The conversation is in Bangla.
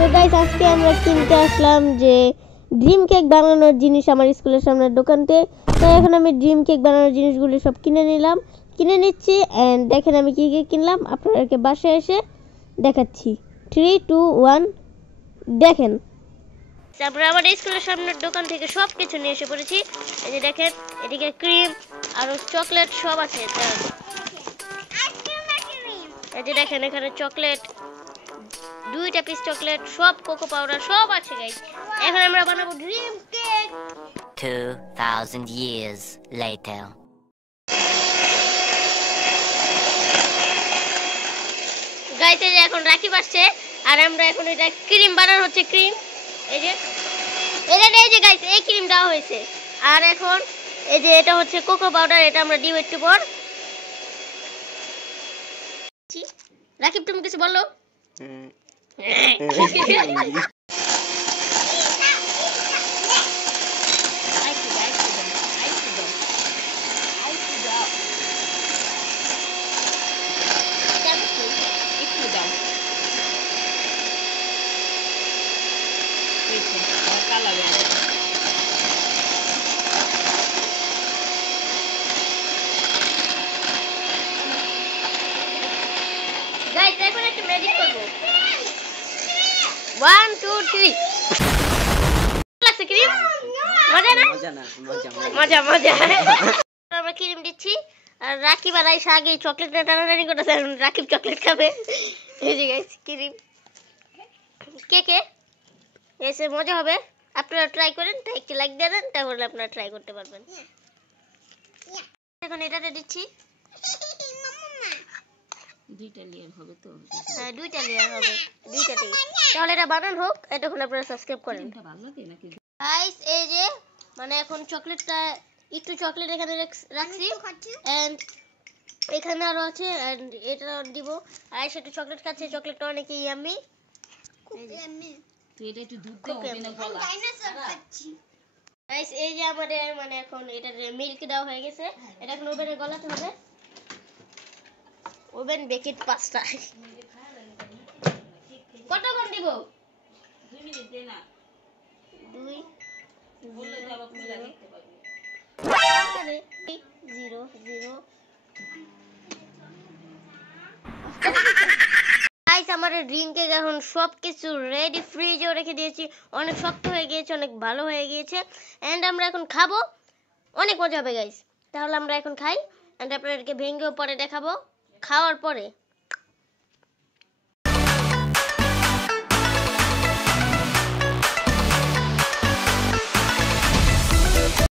তো গাইস আজকে আমরা কিনতে আসলাম যে ড্রিম কেক বানানোর জিনিস আমার স্কুলের সামনের দোকানতে। তো এখন আমি ড্রিম কেক বানানোর জিনিসগুলো সব কিনে নিচ্ছি এন্ড দেখেন আমি কি কি কিনলাম, আপনাদেরকে বাসায় এসে দেখাচ্ছি। 3 2 1 দেখেন। তারপরে আমাদের স্কুলের সামনের দোকান থেকে সব কিছু নিয়ে এসে পড়েছি। এই যে দেখেন এদিকে ক্রিম আর চকলেট সব আছে। এই যে দেখেন এখানে চকলেট, 2টা পিস চকলেট, সব কোকো পাউডার সব আছে গাইস। এখন আমরা বানাবো dream cake. 2000 years later. Guys এই যে এখন রাখি বাজছে আর আমরা এখন এটা ক্রিম বানানো হচ্ছে। ক্রিম এই যে গাইস এই ক্রিম দেওয়া হয়েছে। আর এখন এই যে এটা হচ্ছে কোকো পাউডার, এটা আমরা দিব একটু পর। রাকিব তুমি কিছু বলো? গাইস এখন একটা ম্যাজিক করব। 1 2 3 লাগছে ক্রিম। মজা না? মজা। আমরা ক্রিম দিচ্ছি আর রাকিব আর আইসা আগে চকলেট টানাটানি করতেছে। রাকিব চকলেট খাবে। এই যে গাইস ক্রিম কেকে এসে মজা হবে। আপনারা ট্রাই করেন, একটু লাইক দেন, তাহলে আপনারা ট্রাই করতে পারবেন। এখন এটাতে দিচ্ছি। 2টা লেয়ার হবে তো? হ্যাঁ 2টা লেয়ার হবে, 2টাতেই। তাহলে এটা বানান হোক, এতক্ষণ আপনারা সাবস্ক্রাইব করেন। এটা ভালো লাগে নাকি? গাইস এই যে মানে এখন চকলেটটা একটু চকলেট এখানে রাখছি এন্ড এখানে আরো আছে এন্ড এটা দিব। আর সেটা চকলেট খাচ্ছে, চকলেটটা অনেক ইয়াম্মি। তুই এটা একটু দুধ দে না বলা। গাইস এই যে আমাদের মানে এখন এটা মিল্ক দেওয়া হয়ে গেছে। এটা এখন ওভেনে গলাতে হবে। ওভেন বেকেট 5টা। কতক্ষণ দিব? 2 মিনিট দে না। 2 বললে যাবা খুলে দেখতে পাবি। আরে 0 0। গাইস আমাদের ড্রিম কেক এখন সবকিছু রেডি, ফ্রিজেও রেখে দিয়েছি। অনেক শক্ত হয়ে গিয়েছে, অনেক ভালো হয়ে গিয়েছে এন্ড আমরা এখন খাবো। অনেক মজা হবে গাইস। তাহলে আমরা এখন খাই এন্ড আপনাদেরকে ভেঙেও পরে দেখাবো খাওয়ার পরে।